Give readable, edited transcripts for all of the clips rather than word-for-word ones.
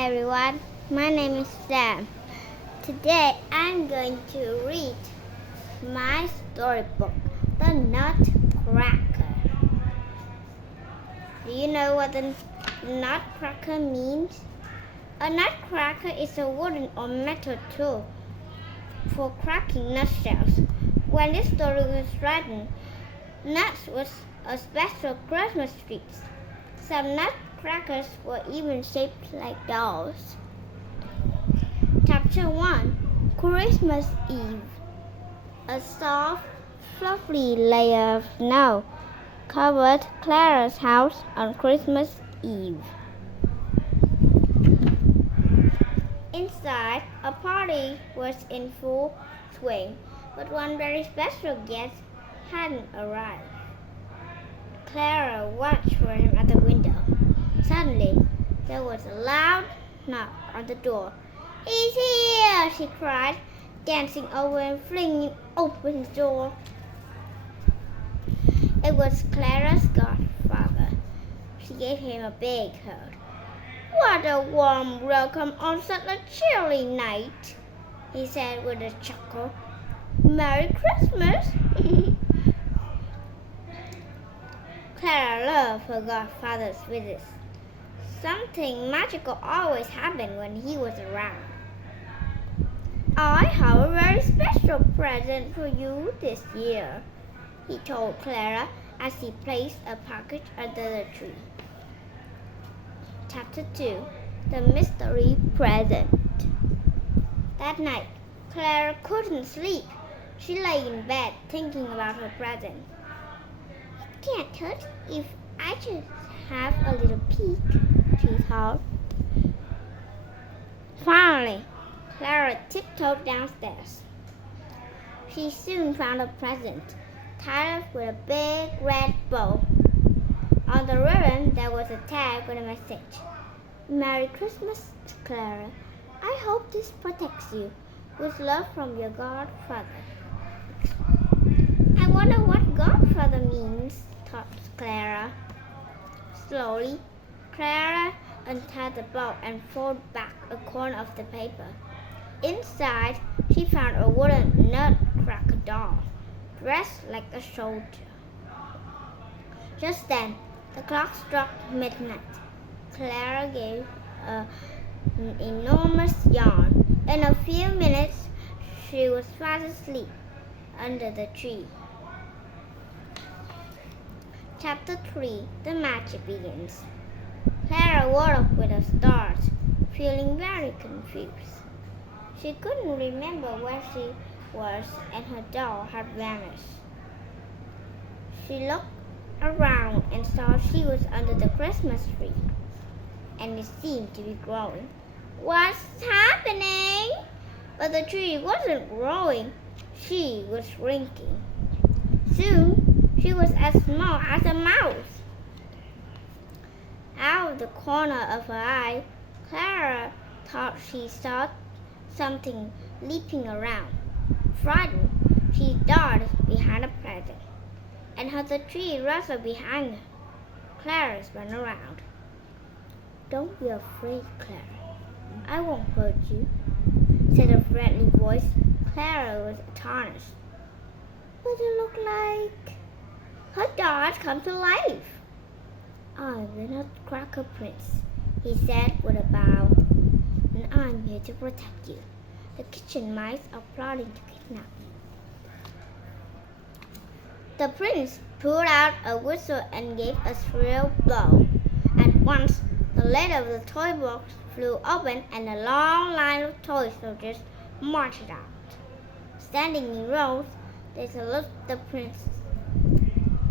Hi everyone, my name is Sam. Today I'm going to read my storybook, The Nutcracker. Do you know what the Nutcracker means? A nutcracker is a wooden or metal tool for cracking nutshells. When this story was written, nuts was a special Christmas treat. Some nutcrackers were even shaped like dolls. Chapter 1 Christmas Eve. A soft, fluffy layer of snow covered Clara's house on Christmas Eve. Inside, a party was in full swing, but one very special guest hadn't arrived. Clara watched for him at the window. Suddenly, there was a loud knock on the door. "He's here!" she cried, dancing over and flinging open the door. It was Clara's godfather. She gave him a big hug. "What a warm welcome on such a chilly night," he said with a chuckle. "Merry Christmas!" Clara loved her godfather's visits. Something magical always happened when he was around. "I have a very special present for you this year," he told Clara as he placed a package under the tree. Chapter 2 The Mystery Present. That night, Clara couldn't sleep. She lay in bed thinking about her present. "Can't hurt if I just have a little peek," she thought. Finally, Clara tiptoed downstairs. She soon found a present, tied up with a big red bow. On the ribbon there was a tag with a message. "Merry Christmas, Clara. I hope this protects you. With love from your godfather." "I wonder what godfather means," thought Clara. Slowly, Clara untied the bow and folded back a corner of the paper. Inside, she found a wooden nutcracker doll, dressed like a soldier. Just then, the clock struck midnight. Clara gave an enormous yawn. In a few minutes, she was fast asleep under the tree. Chapter 3 The Magic Begins. Clara woke up with a start, feeling very confused. She couldn't remember where she was, and her doll had vanished. She looked around and saw she was under the Christmas tree, and it seemed to be growing. "What's happening?" But the tree wasn't growing. She was shrinking. Soon, she was as small as a mouse. Out of the corner of her eye, Clara thought she saw something leaping around. Frightened, she darted behind a present and heard the tree rustle behind her. Clara spun around. "Don't be afraid, Clara. I won't hurt you," said a friendly voice. Clara was astonished. But it looked like her doll had come to life. "I'm the Nutcracker Prince," he said with a bow, "and I'm here to protect you. The kitchen mice are plotting to kidnap you." The prince pulled out a whistle and gave a shrill blow. At once, the lid of the toy box flew open and a long line of toy soldiers marched out. Standing in rows, they saluted the prince.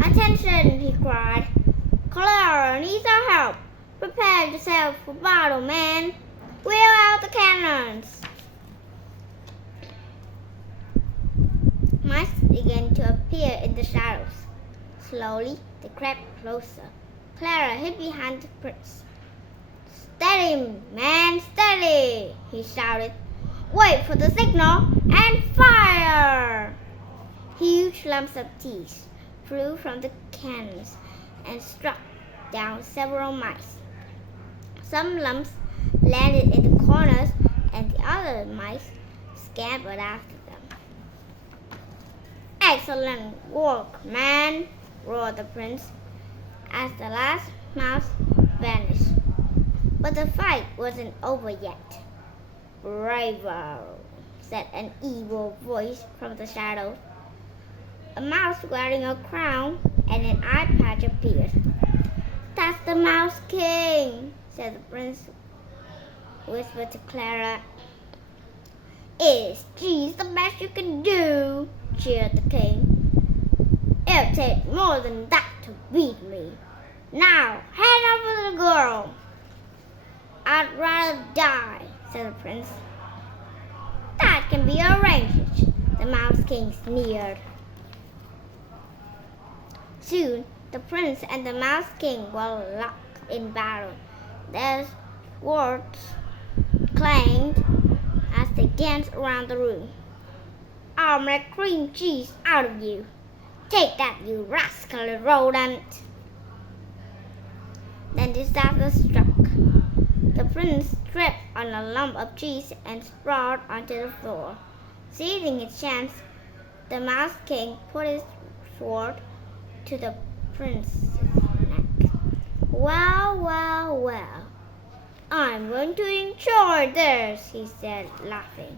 "Attention!" he cried. "Clara needs our help. Prepare yourself for battle, men. Wheel out the cannons." Mice began to appear in the shadows. Slowly, they crept closer. Clara hid behind the prince. "Steady, man, steady!" he shouted. "Wait for the signal and fire!" Huge lumps of teeth flew from the cannons and struck down several mice. Some lumps landed in the corners, and the other mice scampered after them. "Excellent work, man!" roared the prince as the last mouse vanished. But the fight wasn't over yet. "Bravo!" said an evil voice from the shadows. A mouse wearing a crown and an eye patch appeared. "That's the Mouse King," said the prince, whispered to Clara. "Is cheese the best you can do?" cheered the king. "It'll take more than that to beat me. Now, hand over the girl." "I'd rather die," said the prince. "That can be arranged," the Mouse King sneered. Soon, the prince and the Mouse King were locked in battle. Their swords clanged as they danced around the room. "I'll make cream cheese out of you. Take that, you rascally rodent." Then disaster struck. The prince tripped on a lump of cheese and sprawled onto the floor. Seizing his chance, the Mouse King put his sword to the prince's neck. "Well, well, well, I'm going to enjoy this," he said, laughing.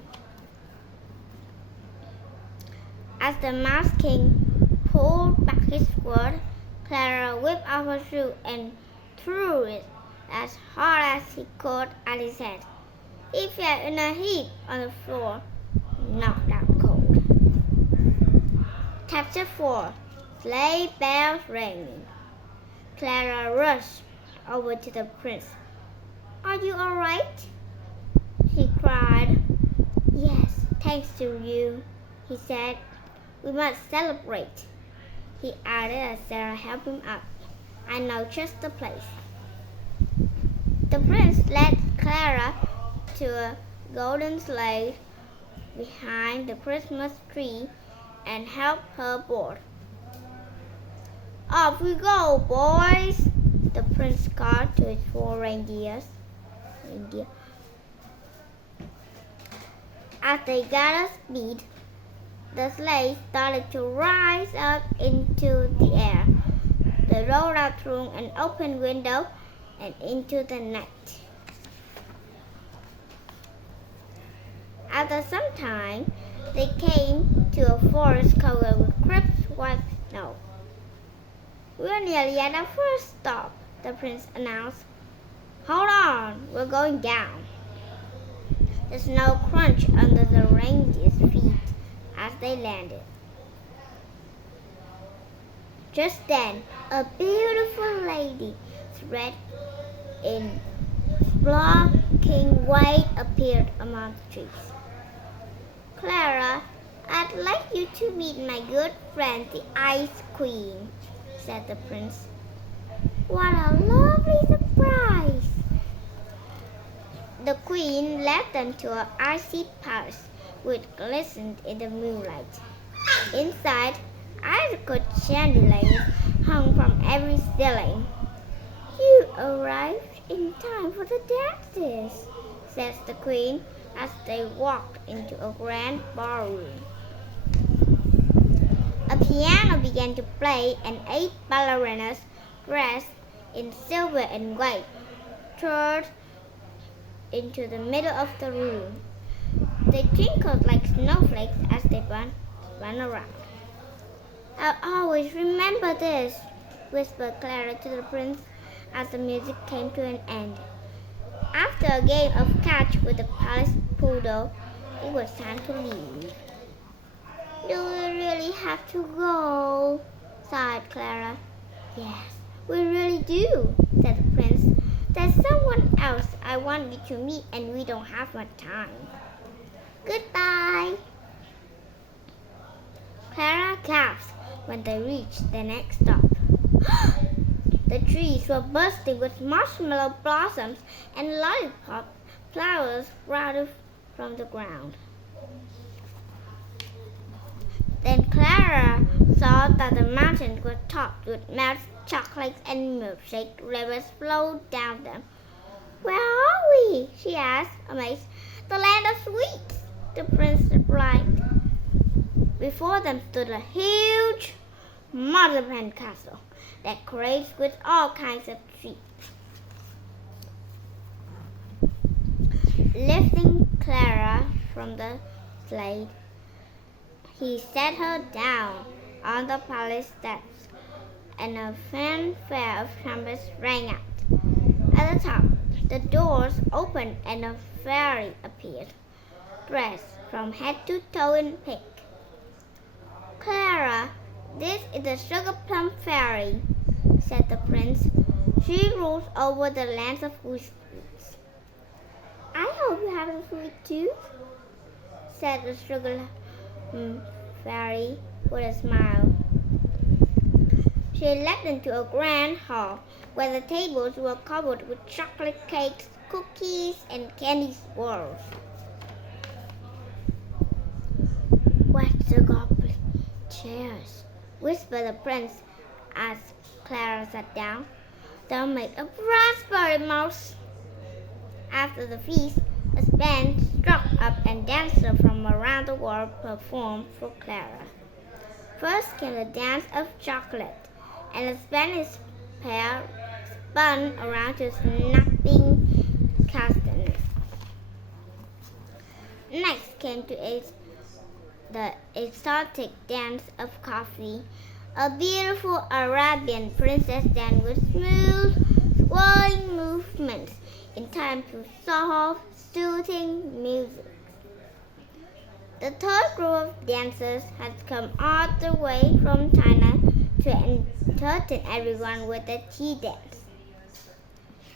As the Mouse King pulled back his sword, Clara whipped off her shoe and threw it as hard as he could at his head. He fell in a heap on the floor, knocked out cold. Chapter 4. Sleigh bells ringing. Clara rushed over to the prince. "Are you all right?" she cried. "Yes, thanks to you," he said. "We must celebrate," he added as Sarah helped him up. "I know just the place." The prince led Clara to a golden sleigh behind the Christmas tree and helped her board. "Off we go, boys," the prince called to his 4 reindeers. As they got up speed, the sleigh started to rise up into the air. They rolled out through an open window and into the night. After some time, they came to a forest covered with crisp white snow. "We're nearly at our first stop," the prince announced. "Hold on, we're going down." The snow crunched under the reindeer's feet as they landed. Just then, a beautiful lady, dressed in sparkling white, appeared among the trees. "Clara, I'd like you to meet my good friend, the Ice Queen," said the prince. "What a lovely surprise!" The queen led them to an icy palace which glistened in the moonlight. Inside, icicle chandeliers hung from every ceiling. "You arrived in time for the dances," said the queen as they walked into a grand ballroom. A piano began to play, and 8 ballerinas dressed in silver and white toured into the middle of the room. They twinkled like snowflakes as they spun around. "I'll always remember this," whispered Clara to the prince as the music came to an end. After a game of catch with the palace poodle, it was time to leave. "Do we really have to go?" sighed Clara. "Yes, we really do," said the prince. "There's someone else I want you to meet, and we don't have much time. Goodbye." Clara gasped when they reached the next stop. The trees were bursting with marshmallow blossoms, and lollipop flowers sprouted from the ground. Then Clara saw that the mountains were topped with melted chocolates, and milkshake rivers flowed down them. Where are we? She asked, amazed. The land of sweets, the prince replied. Before them stood a huge marzipan castle, decorated with all kinds of treats. Lifting Clara from the sled, he set her down on the palace steps, and a fanfare of trumpets rang out. At the top, the doors opened and a fairy appeared, dressed from head to toe in pink. Clara, this is the Sugar Plum Fairy, said the prince. She rules over the lands of sweets. I hope you have a sweet tooth, said the Sugar Fairy with a smile. She led them to a grand hall where the tables were covered with chocolate cakes, cookies, and candy swirls. What's the goblin? Cheers, whispered the prince as Clara sat down. They'll make a raspberry mouse. After the feast, a band struck up and dancers from around the world performed for Clara. First came the dance of chocolate, and the Spanish pair spun around to snapping castanets. Next came the exotic dance of coffee. A beautiful Arabian princess danced with smooth, swirling movements in time to soft, soothing music. The third group of dancers had come all the way from China to entertain everyone with a tea dance.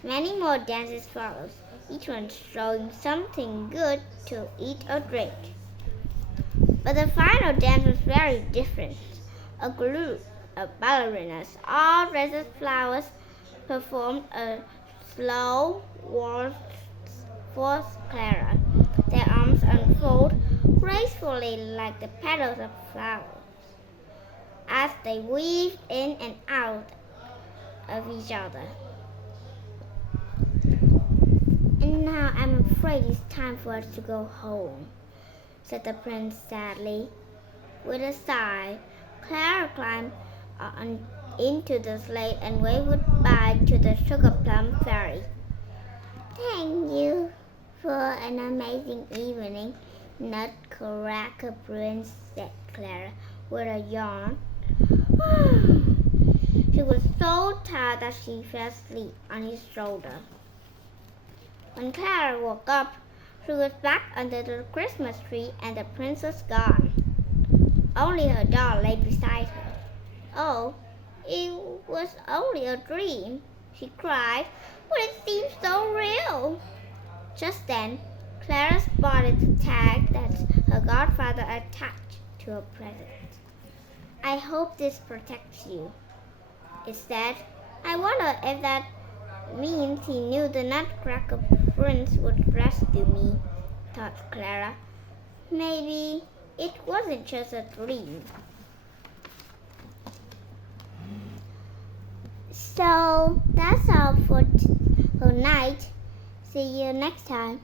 Many more dances followed, each one showing something good to eat or drink. But the final dance was very different. A group of ballerinas, all dressed as flowers, performed a slow waltz for Clara. Their arms unfolded gracefully like the petals of flowers as they weaved in and out of each other. And now I'm afraid it's time for us to go home, said the prince sadly. With a sigh, Clara climbed into the sleigh and waved goodbye to the Sugar Plum Fairy. Thank you for an amazing evening, Nutcracker Prince, said Clara with a yawn. She was so tired that she fell asleep on his shoulder. When Clara woke up, she was back under the Christmas tree and the prince was gone. Only her doll lay beside her. Oh, it was only a dream, she cried, but it seemed so real. Just then, Clara spotted the tag that her godfather attached to her present. I hope this protects you, it said. I wonder if that means he knew the Nutcracker Prince would rescue me, thought Clara. Maybe it wasn't just a dream. So that's all for tonight. See you next time.